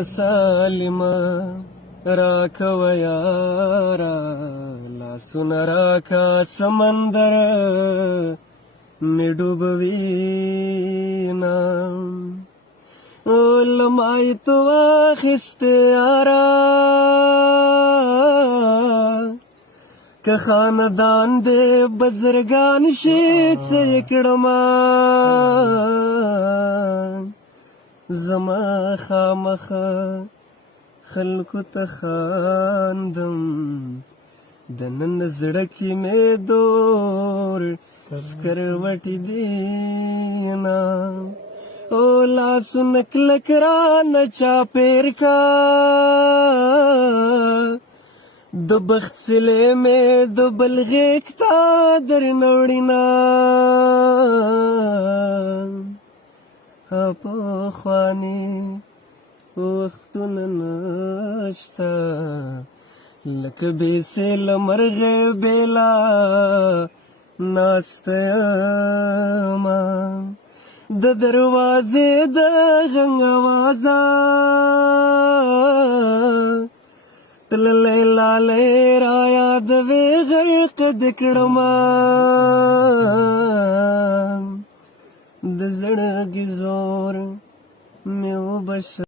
سالمه راکوه یاره لاسونه راکه سمندر مې ډوبوینه له مای تو واخیستې یاره که خاندان دې بزرګان شي څه یې کړمه زما خامخه خلکو ته خاندم دنن زړه کې مې دور سکروټې دینه او لاسونه کلک رانه چاپېر کا د بخت سلې مې د بل غېږ ته درنه وړینه پخواني وختونه نشته لکه بیسې له مرغې بېله ناسته یمه د دروازې د غنګ اوازه تللی لالی را یادوې غرق دې کړمه د زړګي زور مې وبشه